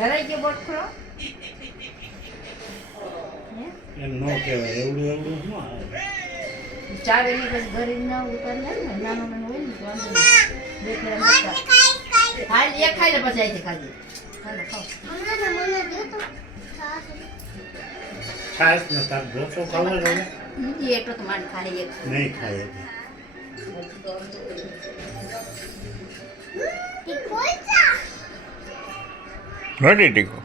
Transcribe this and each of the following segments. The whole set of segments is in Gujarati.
ધરાઈ ગયો બટખરો એમ ન કહેવાય એવડું એવડું ન આવે ચાવેલી પછી ઘરે ના ઉતાર લે ને નાનો નાનો હોય ને તો વાંધો નહીં બે ફેરા મૂકતા હાલ એક ખાઈ લે પછી આવી ખાધી હાલો ખાઓ છાશ ને તાર ઢોસો ખાવો છે એ એટલો તો માંડ ખાલી એક નહીં ખાય નથી ટીકો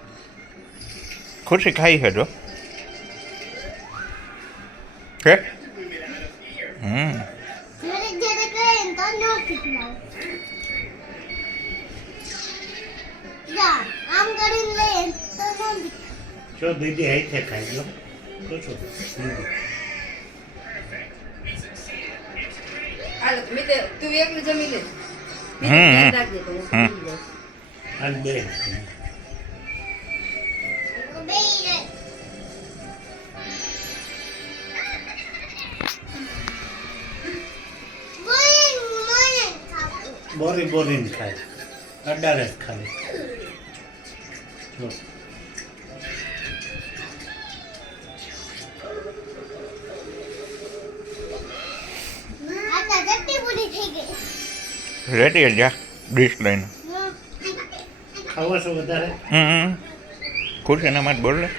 ખુશી ખાઈ છે જો કે જો દીદી હાથે ખાઈ લો કશું હાલો મિતે તું એકલું જમી લે હમ. રાખજે તો હું હમ. જમી લઈશ. અને બે બોરી બોરીને ખાય અડાડે જ ખાલી જો રેડી જા ડીશ લઈને ખાવો છો વધારે ખુશી એના માટે બોલ લે